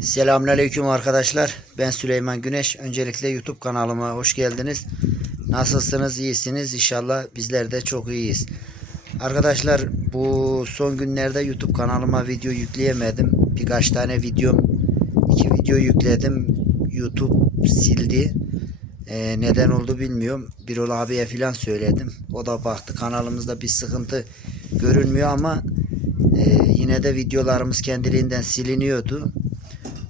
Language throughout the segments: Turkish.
Selamünaleyküm arkadaşlar. Ben Süleyman Güneş. Öncelikle YouTube kanalıma hoş geldiniz. Nasılsınız? İyisiniz? İnşallah bizler de çok iyiyiz. Arkadaşlar bu son günlerde YouTube kanalıma video yükleyemedim. Birkaç tane videom, iki video yükledim. YouTube sildi. Ee, neden oldu bilmiyorum. Birol abiye falan söyledim. O da baktı kanalımızda bir sıkıntı görünmüyor ama e, yine de videolarımız kendiliğinden siliniyordu.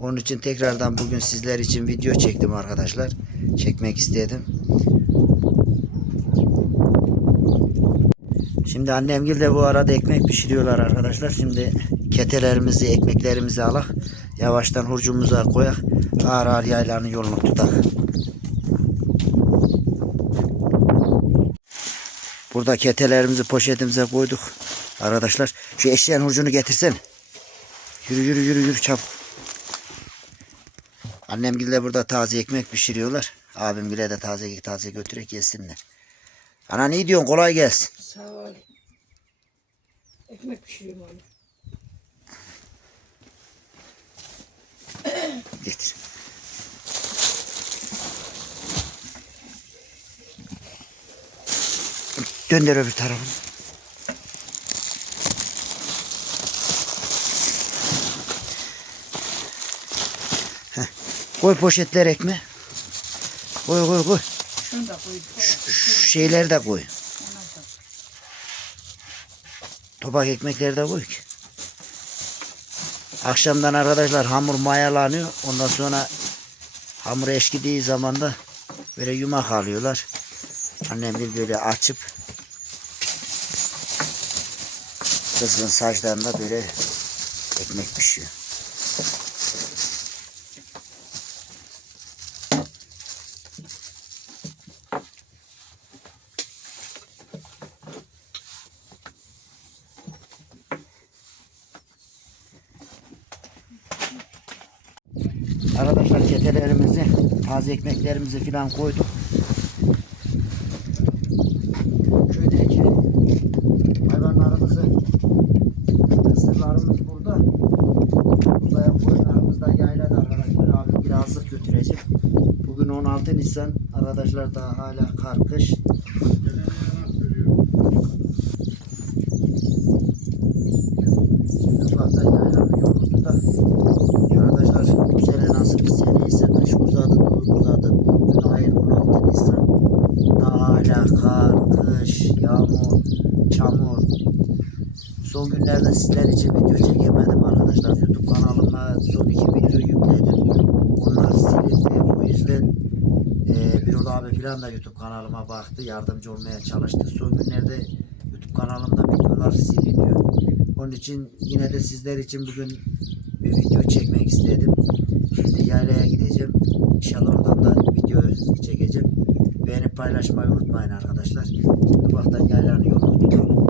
Onun için tekrardan bugün sizler için video çektim arkadaşlar. Çekmek istedim. Şimdi annemgil de bu arada ekmek pişiriyorlar arkadaşlar. Şimdi ketelerimizi, ekmeklerimizi alak. Yavaştan hurcumuza koyak. Ağır ağır yaylanın yolunu tutak. Burada ketelerimizi poşetimize koyduk. Arkadaşlar şu eşeğin hurcunu getirsen. Yürü yürü yürü yürü çabuk. Annem de burada taze ekmek pişiriyorlar. Abim de taze taze götürerek yesinler. Ana ne diyorsun kolay gelsin. Sağ ol. Ekmek pişiriyorum abi. Getir. Döndür öbür tarafını. Koy poşetler ekme. Koy koy koy. Şunu da koyduk. Şu şeyleri de koy. Topak ekmekleri de koy ki. Akşamdan arkadaşlar hamur mayalanıyor. Ondan sonra hamur eşkidiği zaman da böyle yumak alıyorlar. Annem bir böyle açıp kızgın saçlarında böyle ekmek pişiyor. Arkadaşlar ketelerimizi, taze ekmeklerimizi filan koyduk. Köydeki hayvanlarımızı, kısırlarımız burada. Uzaya koyunlarımız da yaylada arkadaşlar. Abi birazcık götürecek. Bugün 16 Nisan. Arkadaşlar daha hala kar kış. Ufaktan yaylanın yolumuzda. Arkadaşlar bu sene nasıl bir sene ise kış uzadı, doğru uzadı. Bugün ayın 16 Nisan. Daha hala kar, kış, yağmur, çamur. Son günlerde sizler için video çekemedim arkadaşlar. YouTube kanalıma son iki video yükledim. Onlar silindi. O yüzden e, Falan da YouTube kanalıma baktı. Yardımcı olmaya çalıştı. Son günlerde YouTube kanalımda videolar siliniyor. Onun için yine de sizler için bugün bir video çekmek istedim. Şimdi yaylaya gideceğim. İnşallah oradan da video çekeceğim. Beğenip paylaşmayı unutmayın arkadaşlar. Ufaktan yaylanın yolunu tutalım.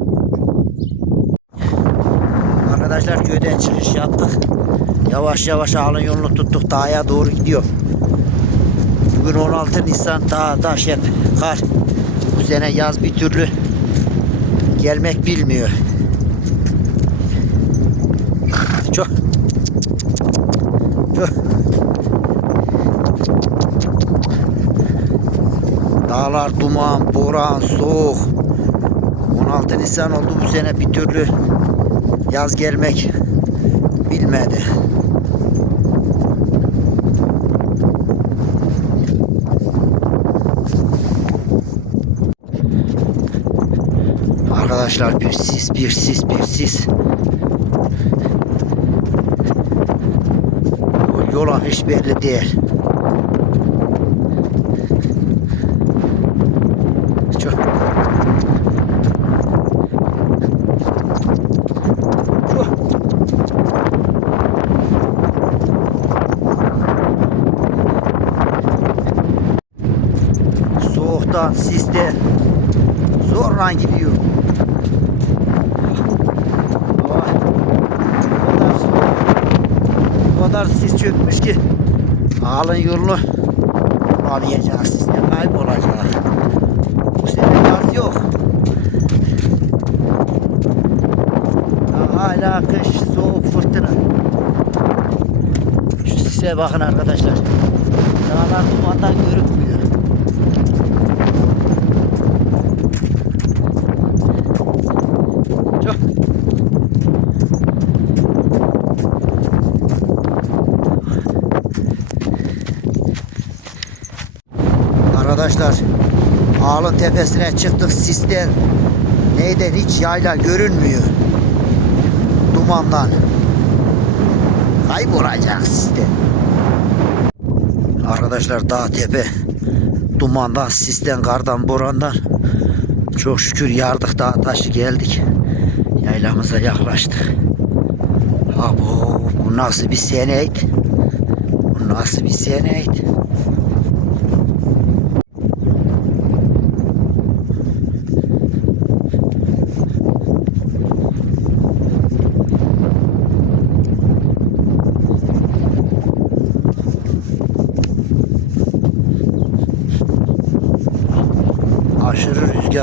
Arkadaşlar köyden çıkış yaptık. Yavaş yavaş ağlın yolunu tuttuk. Dağa doğru gidiyor. Bugün 16 Nisan daha dahşet kar. Bu sene yaz bir türlü gelmek bilmiyor. Çok çok Dağlar duman, boran, soğuk. 16 Nisan oldu bu sene bir türlü yaz gelmek bilmedi. Arkadaşlar bir sis, bir sis, bir sis. Yola hiç belli değil. Çok. Soğuktan, siste zorla gidiyor. Vay. O kadar soğuk. O kadar sis çökmüş ki ağlın yolunu bulamayacak siste kaybolacak. Bu sene yaz yok. Hala kış, soğuk, fırtına. Şu yükseğe bakın arkadaşlar. Dağlar dumandan görünmüyor. Çok. Arkadaşlar. Ağlın tepesine çıktık sisten neyden hiç yayla görünmüyor. Dumandan. Kaybolacak sisten Arkadaşlar dağ tepe. Dumandan sisten kardan borandan çok şükür yardık dağ taşı geldik. Yaylamıza yaklaştık. Abo bu nasıl bir seneydi bu nasıl bir seneydi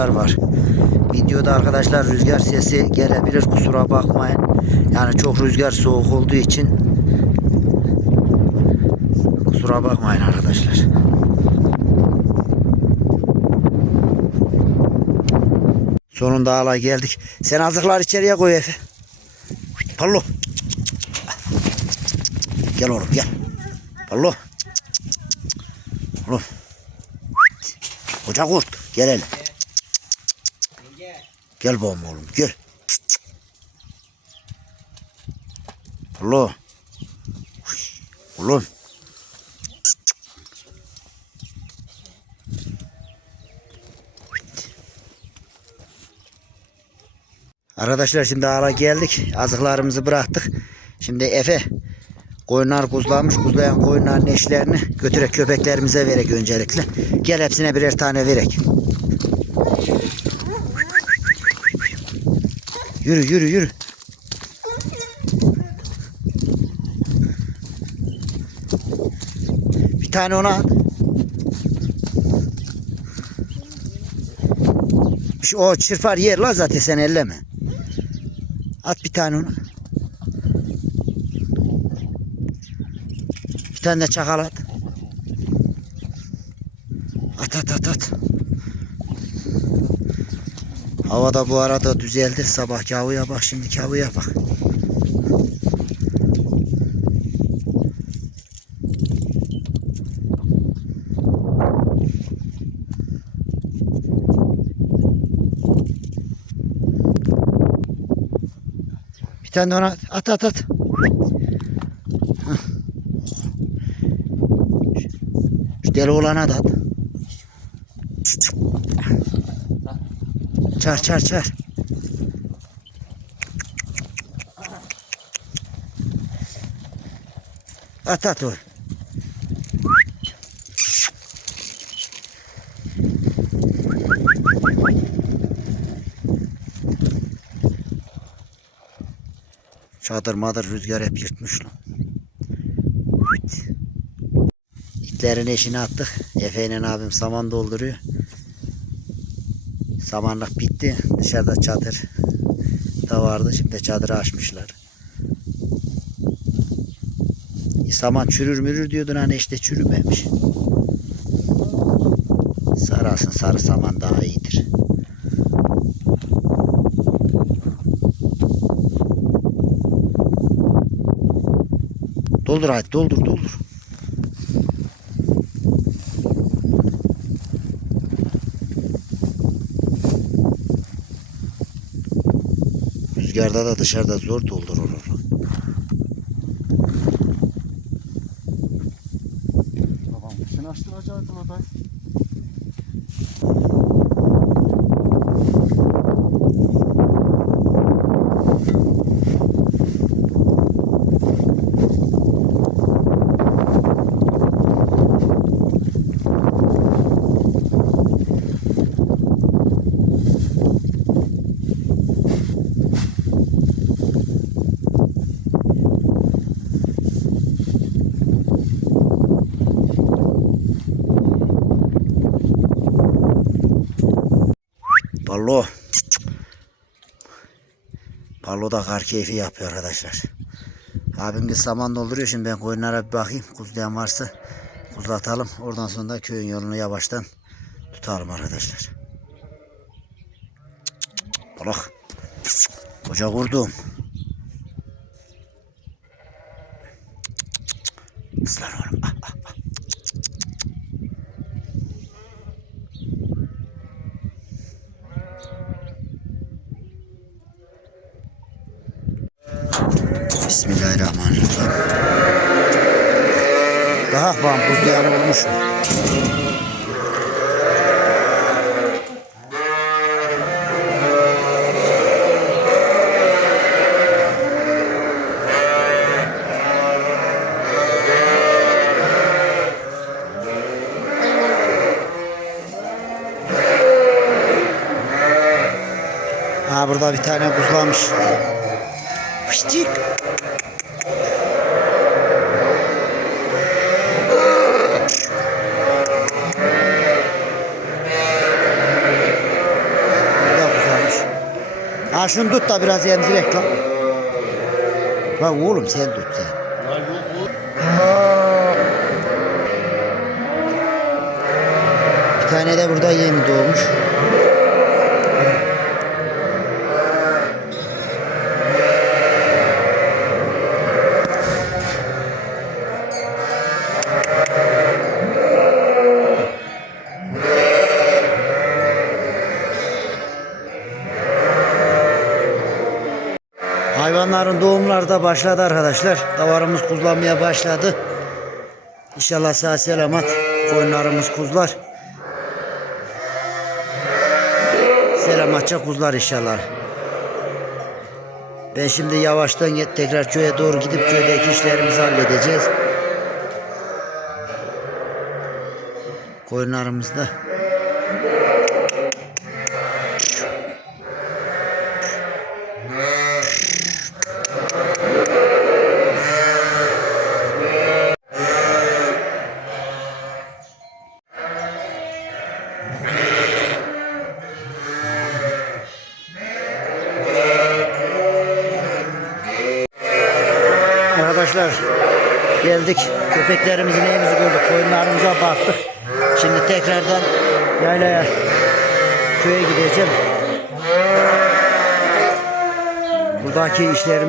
rüzgar var. Videoda arkadaşlar rüzgar sesi gelebilir kusura bakmayın. Yani çok rüzgar soğuk olduğu için kusura bakmayın arkadaşlar. Sonunda hala geldik. Sen azıklar içeriye koy Efe. Pallo. Gel oğlum gel. Pallo. Oğlum. Koca kurt. Gel. Gel babam oğlum gel. Oğlum. Oğlum. Arkadaşlar şimdi ara geldik. Azıklarımızı bıraktık. Şimdi Efe koyunlar kuzlamış. Kuzlayan koyunların eşlerini götürek köpeklerimize verek öncelikle. Gel hepsine birer tane verek. Yürü yürü yürü. Bir tane ona at. O çırpar yer la zaten sen elleme. At bir tane ona. Bir tane de çakal. At at at at. Hava da bu arada düzeldi. Sabahki havaya bak şimdiki havaya bak. Bir tane ona at at at. Şu deli olana da at. Çar çar çar. At at o. Çadır madır rüzgar hep yırtmış lan. İtlerin eşini attık. Efe ile abim saman dolduruyor. Samanlık bitti. Dışarıda çadır da vardı. Şimdi çadırı açmışlar. E, Saman çürür mürür diyordun hani işte çürümemiş. Sarasın sarı saman daha iyidir. Doldur hadi doldur doldur. Rüzgarda da dışarıda zor doldurulur. Babam sen açtın acayip odayı. Ballo da kar keyfi yapıyor arkadaşlar. Abim bir saman dolduruyor. Şimdi ben koyunlara bir bakayım. Kuzlayan varsa kuzlatalım. Oradan sonra da köyün yolunu yavaştan tutalım arkadaşlar. Bırak. Koca kurdum. Islan oğlum. Ah, ah, Bismillahirrahmanirrahim. Daha ben buz diyarı bulmuşum. Ha burada bir tane buzlamış. Piştik. Ha şunu tut da biraz emzirek lan. Lan oğlum sen tut sen. Bir tane de burada yeni doğmuş. Da başladı arkadaşlar. Davarımız kuzlanmaya başladı. İnşallah sağ selamat koyunlarımız kuzlar. Selamatça kuzlar inşallah. Ben şimdi yavaştan tekrar köye doğru gidip köydeki işlerimizi halledeceğiz. Koyunlarımız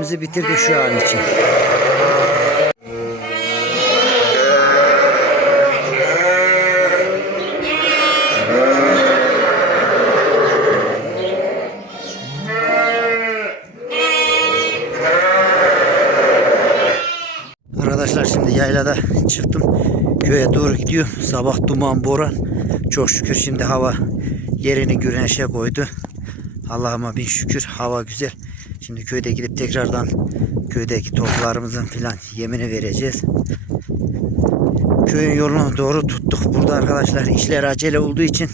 Buradaki işlerimizi bitirdik şu an için. Arkadaşlar şimdi yaylada çıktım. Köye doğru gidiyorum. Sabah duman boran. Çok şükür şimdi hava yerini güneşe koydu. Allah'ıma bin şükür hava güzel. Şimdi köyde gidip tekrardan köydeki toplarımızın filan yemini vereceğiz. Köyün yolunu doğru tuttuk. Burada arkadaşlar işler acele olduğu için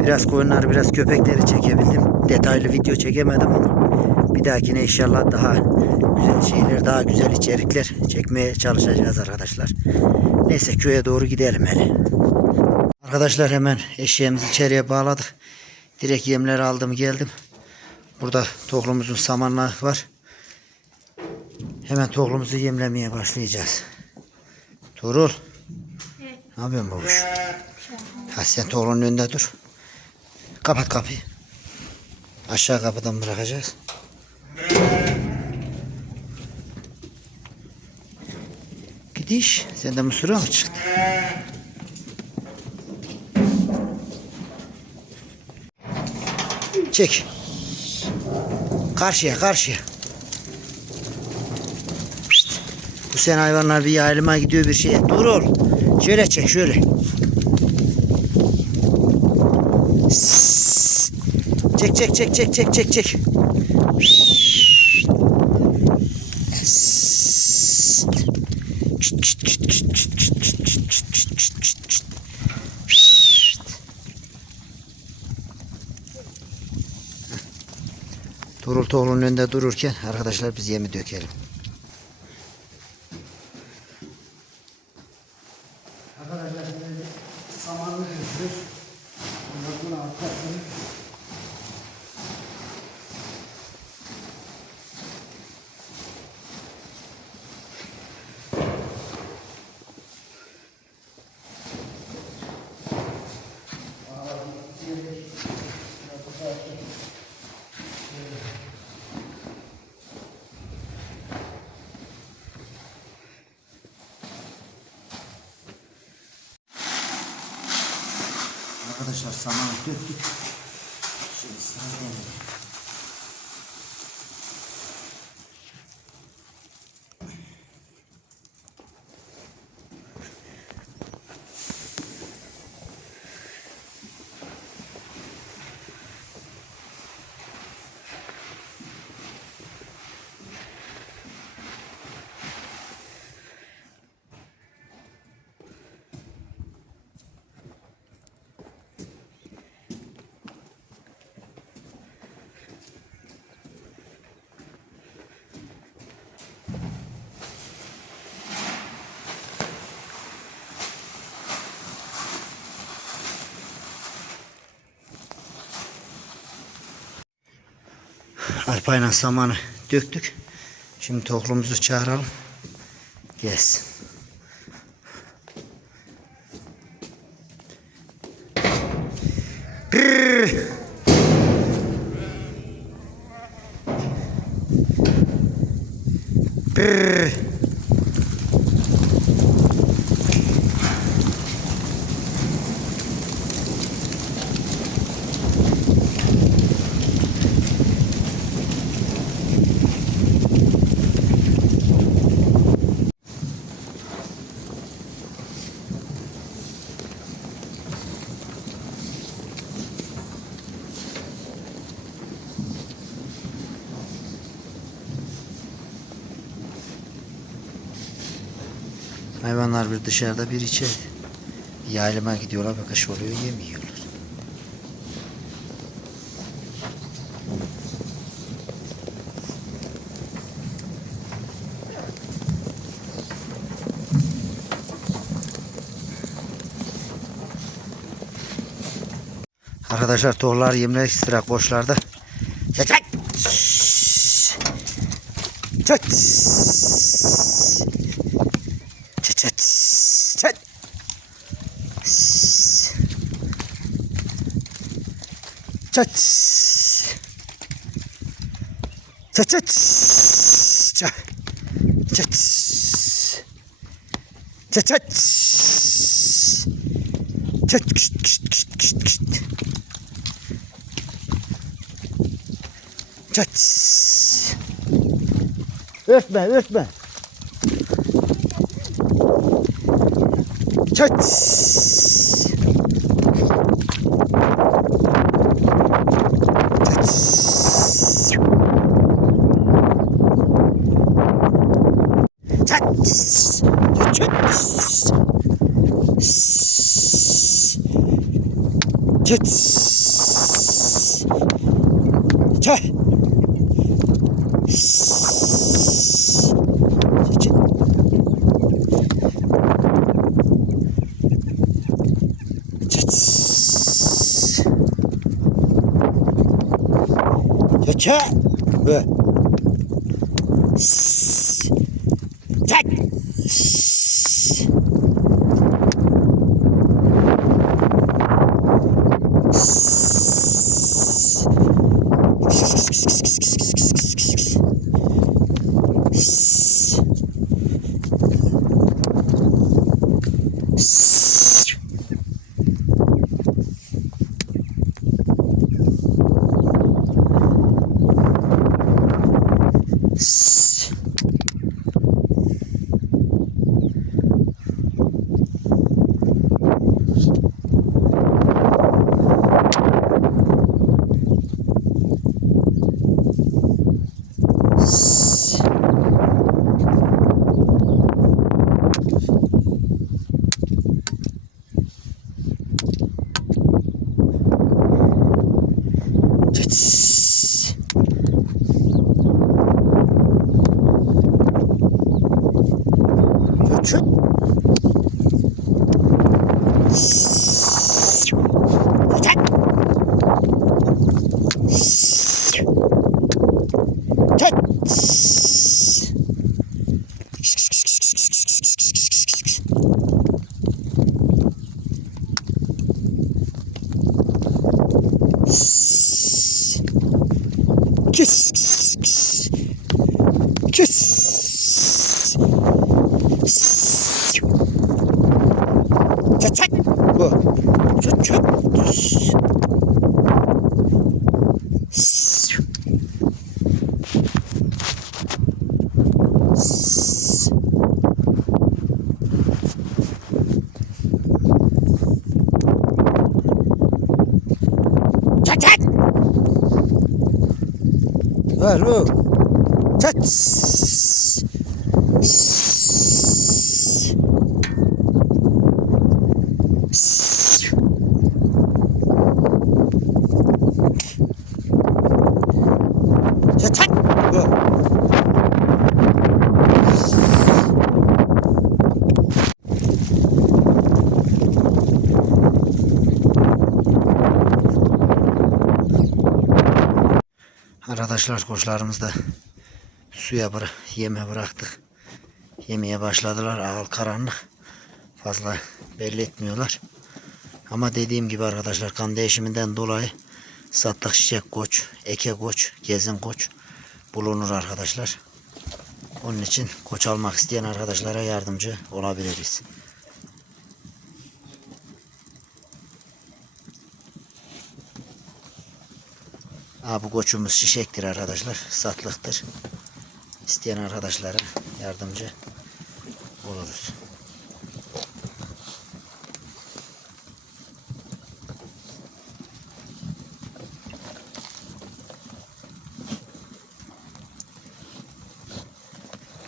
biraz koyunları biraz köpekleri çekebildim. Detaylı video çekemedim ama bir dahakine inşallah daha güzel şeyler, daha güzel içerikler çekmeye çalışacağız arkadaşlar. Neyse köye doğru gidelim hele. Arkadaşlar hemen eşeğimizi içeriye bağladık. Direkt yemleri aldım geldim. Burada toklumuzun samanlığı var. Hemen toklumuzu yemlemeye başlayacağız. Tuğrul. Ne yapıyorsun babuş? Ha sen toklunun önünde dur. Kapat kapıyı. Aşağı kapıdan bırakacağız. Gidiş. Sen de mısıra mı çıktı? Çek. Karşıya karşıya. Şşt. Bu sen hayvanlar bir yayılıma gidiyor bir şeye. Dur ol. Şöyle çek şöyle. Sss. Çek çek çek çek çek çek çek. Toğlunun önünde dururken arkadaşlar biz yemi dökelim. Arpayla samanı döktük. Şimdi toklumuzu çağıralım. Gelsin. Hayvanlar bir dışarıda bir içeride. Yaylıma gidiyorlar ve kış oluyor yemiyorlar. Arkadaşlar tohlar yemler istirak boşlarda. Çek çek. Çek. Çet. Çet çet. Çet. Çet. Çet çet. Çet kışt kışt kışt kışt kışt. Çet. Öpme öpme. Çat. Çat. Çat. Çat. Çat. Çeke. Ve. Çek. Çöt. Çek. Çek. Kiss. Kiss. Kiss. Çek çek. Bu. Çek çek. Var o. Çat. Çat çat. Go. Arkadaşlar koçlarımız da suya bıra yeme bıraktık. Yemeye başladılar. Ağıl karanlık. Fazla belli etmiyorlar. Ama dediğim gibi arkadaşlar kan değişiminden dolayı sattık çiçek koç, eke koç, gezin koç bulunur arkadaşlar. Onun için koç almak isteyen arkadaşlara yardımcı olabiliriz. Ha, bu koçumuz şişektir arkadaşlar. Satlıktır. İsteyen arkadaşlara yardımcı oluruz.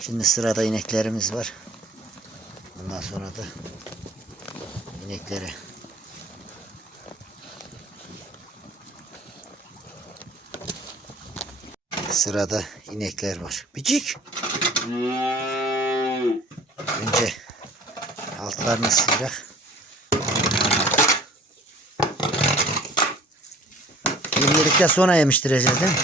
Şimdi sırada ineklerimiz var. Ondan sonra da inekleri Sırada inekler var. Bicik. Önce altlarını sıyırak. Yemledikten sonra yemiştireceğiz değil mi?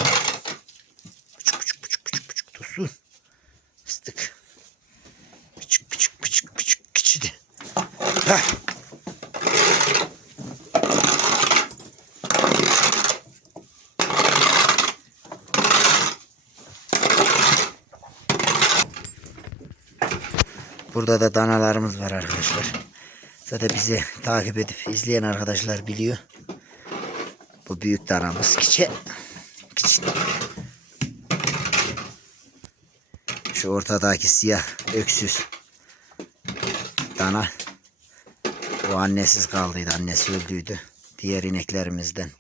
Burada da danalarımız var arkadaşlar. Zaten bizi takip edip izleyen arkadaşlar biliyor. Bu büyük danamız kiçe. Kiçi. Şu ortadaki siyah öksüz dana. O annesiz kaldıydı. Annesi öldüydü. Diğer ineklerimizden.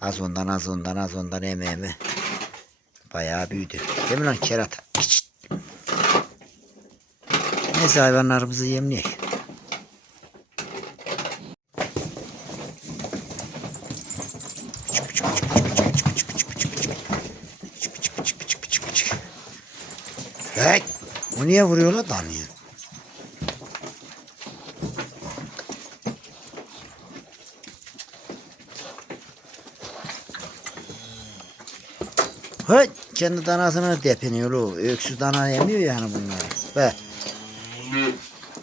Az ondan az ondan az ondan eme eme. Bayağı büyüdü. Değil mi lan kerata? Neyse hayvanlarımızı yemleyek. Hey! O niye vuruyor la danıyor? Hey! Kendi danasını depiniyor o. Öksüz dana yemiyor yani bunlar. Be.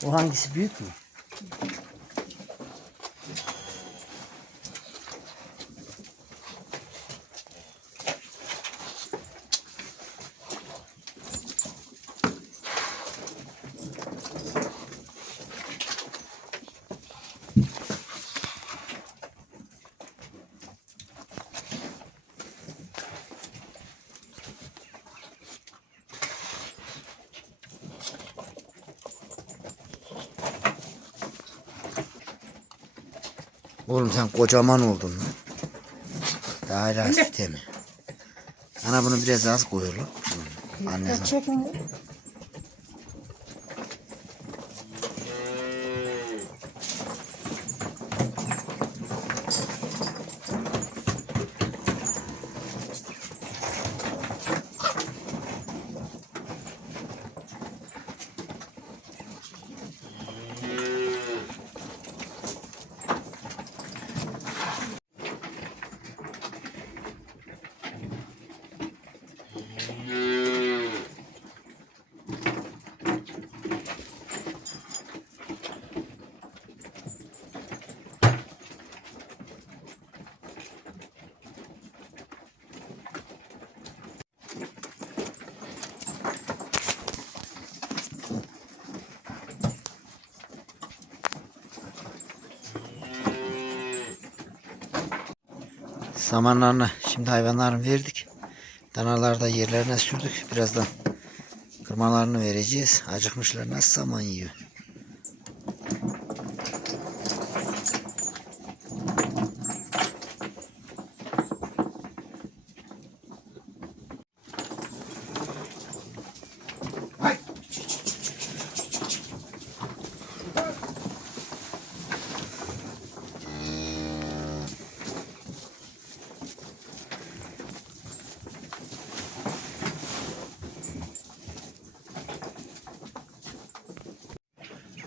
O hangisi büyük mü? Oğlum sen kocaman oldun lan. Daha hala süte mi? Ana bunu biraz az koyuyor. Anne Samanlarını şimdi hayvanların verdik. Danaları da yerlerine sürdük. Birazdan kırmalarını vereceğiz. Acıkmışlar nasıl saman yiyor.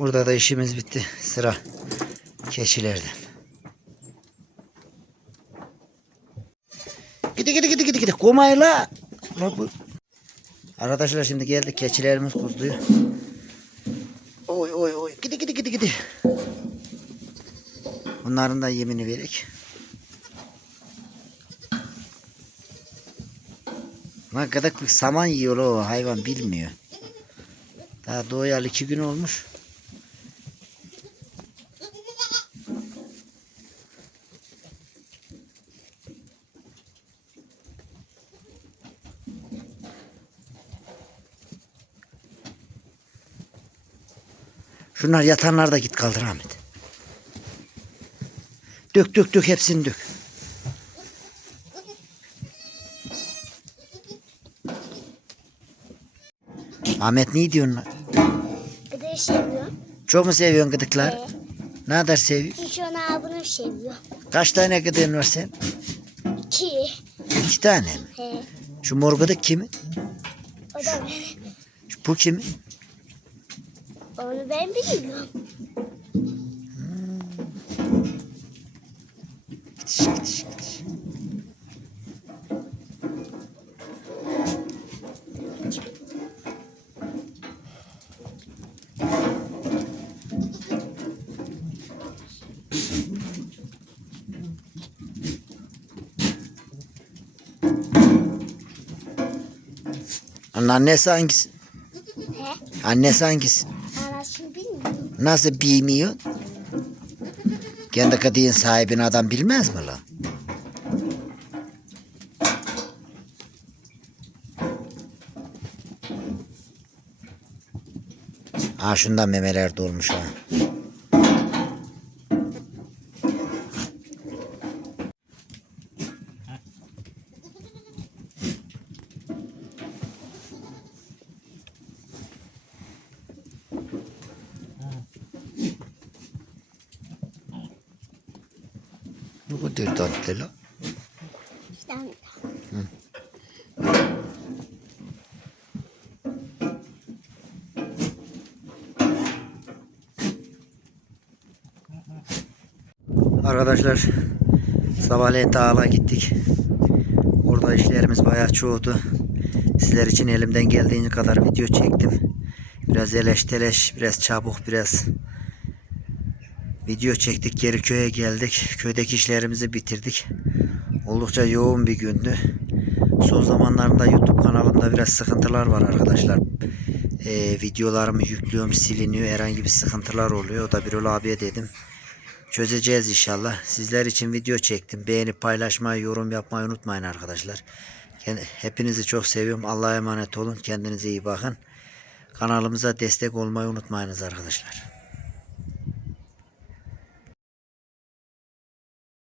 Burada da işimiz bitti. Sıra keçilerden. Gidi gidi gidi gidi gidi. Komayla. Arkadaşlar şimdi geldik. Keçilerimiz kuzluyor. Oy oy oy. Gidi gidi gidi gidi. Bunların da yemini verik. Gıdık bir saman yiyor o hayvan bilmiyor. Daha doğayalı iki gün olmuş. Şunlar yatanlar da git kaldır Ahmet. Dök dök dök hepsini dök. Ahmet ne diyorsun? Gıdığı seviyor. Çok mu seviyorsun gıdıklar? Ee, Ne kadar seviyorsun? hiç ona bunu seviyor. Kaç tane gıdığın var sen? Ki. İki tane mi? He. Şu mor gıdık kimin? O da benim. Bu kimin? Onu ben biliyorum. Gidiş gidiş gidiş. Onun annesi hangisi? He. Annesi hangisi? Anasını bilmiyorum. Nasıl bilmiyor? Kendi kadının sahibini adam bilmez mi lan? Ha şundan memeler dolmuş ha. Bu kadar tatlı lan. İşte anne. Arkadaşlar sabahleyin dağla gittik. Orada işlerimiz bayağı çoğuldu. Sizler için elimden geldiğince kadar video çektim. Biraz eleş teleş, biraz çabuk, biraz video çektik. Geri köye geldik. Köydeki işlerimizi bitirdik. Oldukça yoğun bir gündü. Son zamanlarında YouTube kanalımda biraz sıkıntılar var arkadaşlar. Ee, videolarımı yüklüyorum, siliniyor. Herhangi bir sıkıntılar oluyor. O da Birol abiye dedim. Çözeceğiz inşallah. Sizler için video çektim. Beğenip paylaşmayı, yorum yapmayı unutmayın arkadaşlar. Hepinizi çok seviyorum. Allah'a emanet olun. Kendinize iyi bakın. Kanalımıza destek olmayı unutmayınız arkadaşlar.